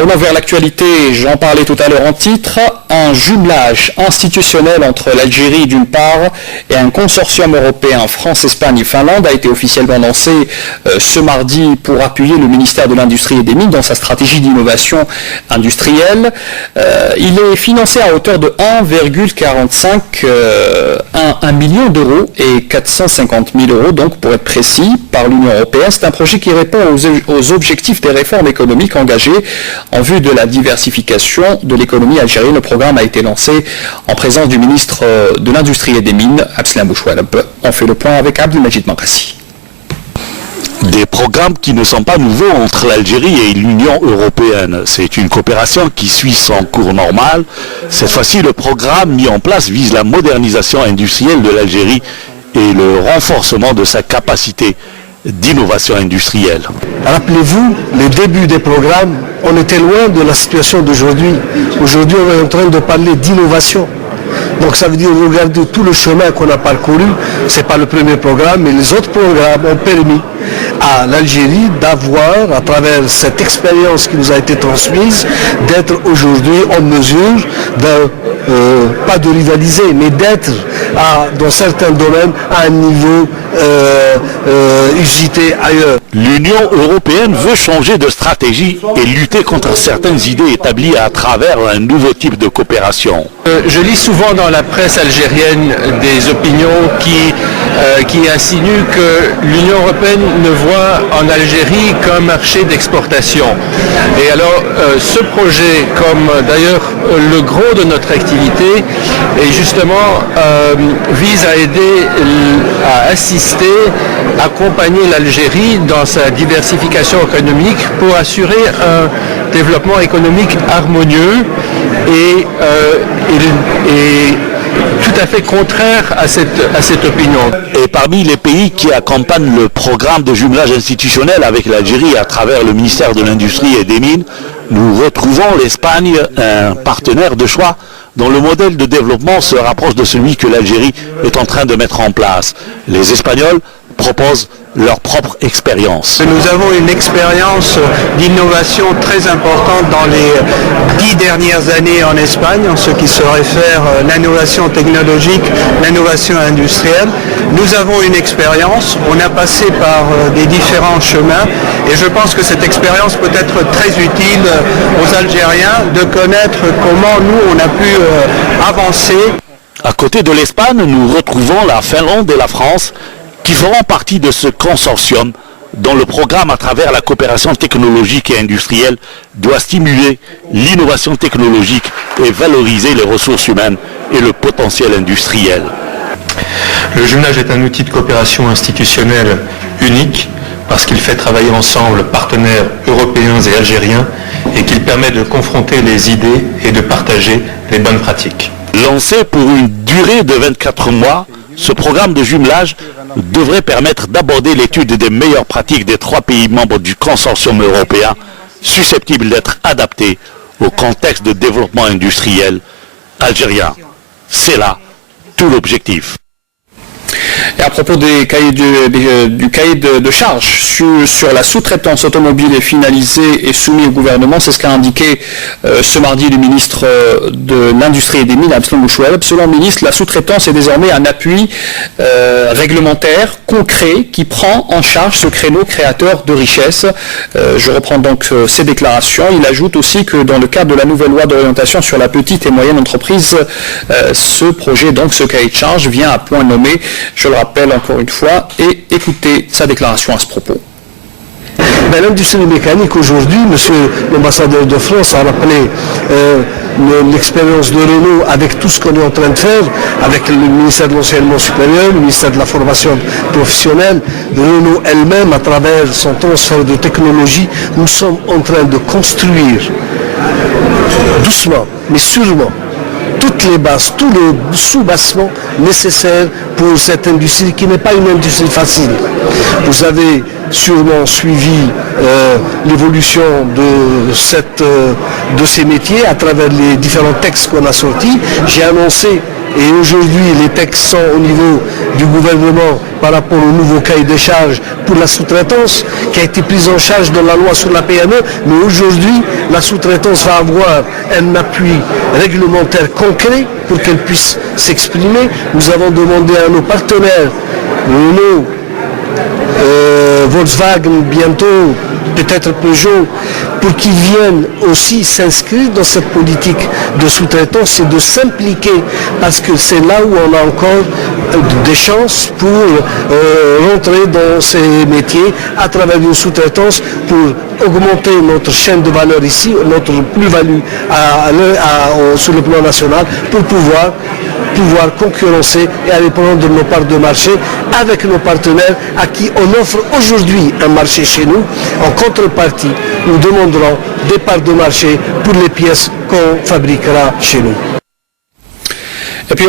Revenons vers l'actualité, j'en parlais tout à l'heure en titre, un jumelage institutionnel entre l'Algérie d'une part et un consortium européen France, Espagne et Finlande a été officiellement lancé ce mardi pour appuyer le ministère de l'Industrie et des Mines dans sa stratégie d'innovation industrielle. Il est financé à hauteur de 1,45 million d'euros et 450 000 euros, donc pour être précis, par l'Union européenne. C'est un projet qui répond aux objectifs des réformes économiques engagées en vue de la diversification de l'économie algérienne. Le programme a été lancé en présence du ministre de l'Industrie et des Mines, Abdeslam Bouchoualeb. On fait le point avec Abdelmajid Mankassi. Des programmes qui ne sont pas nouveaux entre l'Algérie et l'Union européenne. C'est une coopération qui suit son cours normal. Cette fois-ci, le programme mis en place vise la modernisation industrielle de l'Algérie et le renforcement de sa capacité d'innovation industrielle. Rappelez-vous, les débuts des programmes, on était loin de la situation d'aujourd'hui. Aujourd'hui, on est en train de parler d'innovation. Donc ça veut dire, regardez tout le chemin qu'on a parcouru, ce n'est pas le premier programme, mais les autres programmes ont permis à l'Algérie d'avoir, à travers cette expérience qui nous a été transmise, d'être aujourd'hui en mesure pas de rivaliser, mais d'être dans certains domaines à un niveau usité ailleurs. L'Union européenne veut changer de stratégie et lutter contre certaines idées établies à travers un nouveau type de coopération. Je lis souvent dans la presse algérienne des opinions qui insinuent que l'Union européenne ne voit en Algérie qu'un marché d'exportation. Et alors ce projet, comme d'ailleurs le gros de notre activité, et justement vise à aider, à assister, accompagner l'Algérie dans sa diversification économique pour assurer un développement économique harmonieux et tout à fait contraire à cette opinion. Et parmi les pays qui accompagnent le programme de jumelage institutionnel avec l'Algérie à travers le ministère de l'Industrie et des Mines, nous retrouvons l'Espagne, un partenaire de choix dont le modèle de développement se rapproche de celui que l'Algérie est en train de mettre en place. Les Espagnols proposent leur propre expérience. Nous avons une expérience d'innovation très importante dans les 10 dernières années en Espagne, en ce qui se réfère à l'innovation technologique, l'innovation industrielle. Nous avons une expérience, on a passé par des différents chemins et je pense que cette expérience peut être très utile aux Algériens de connaître comment nous on a pu avancer. À côté de l'Espagne, nous retrouvons la Finlande et la France qui feront partie de ce consortium dont le programme à travers la coopération technologique et industrielle doit stimuler l'innovation technologique et valoriser les ressources humaines et le potentiel industriel. Le jumelage est un outil de coopération institutionnelle unique parce qu'il fait travailler ensemble partenaires européens et algériens et qu'il permet de confronter les idées et de partager les bonnes pratiques. Lancé pour une durée de 24 mois, ce programme de jumelage devrait permettre d'aborder l'étude des meilleures pratiques des 3 pays membres du consortium européen, susceptibles d'être adaptés au contexte de développement industriel algérien. C'est là tout l'objectif. Et à propos du cahier de charges sur la sous-traitance automobile est finalisé et soumis au gouvernement, c'est ce qu'a indiqué ce mardi le ministre de l'Industrie et des Mines, Abdeslam Bouchoualeb. Selon le ministre, la sous-traitance est désormais un appui réglementaire concret qui prend en charge ce créneau créateur de richesse. Je reprends donc ses déclarations. Il ajoute aussi que dans le cadre de la nouvelle loi d'orientation sur la petite et moyenne entreprise, ce projet, donc ce cahier de charges, vient à point nommé. Je le rappelle encore une fois et écoutez sa déclaration à ce propos. L'industrie mécanique aujourd'hui, monsieur l'ambassadeur de France a rappelé l'expérience de Renault avec tout ce qu'on est en train de faire, avec le ministère de l'enseignement supérieur, le ministère de la formation professionnelle, Renault elle-même à travers son transfert de technologie, nous sommes en train de construire doucement, mais sûrement, toutes les bases, tout le sous-bassement nécessaire pour cette industrie qui n'est pas une industrie facile. Vous avez sûrement suivi l'évolution de ces métiers à travers les différents textes qu'on a sortis. J'ai annoncé et aujourd'hui les textes sont au niveau du gouvernement par rapport au nouveau cahier des charges pour la sous-traitance qui a été prise en charge dans la loi sur la PME, mais aujourd'hui la sous-traitance va avoir un appui réglementaire concret pour qu'elle puisse s'exprimer. Nous avons demandé à nos partenaires, Renault, Volkswagen bientôt, peut-être Peugeot, pour qu'ils viennent aussi s'inscrire dans cette politique de sous-traitance et de s'impliquer, parce que c'est là où on a encore des chances pour rentrer dans ces métiers à travers une sous-traitance pour augmenter notre chaîne de valeur ici, notre plus-value sur le plan national, pour pouvoir concurrencer et aller prendre nos parts de marché avec nos partenaires à qui on offre aujourd'hui un marché chez nous. En contrepartie, nous demanderons des parts de marché pour les pièces qu'on fabriquera chez nous. Et puis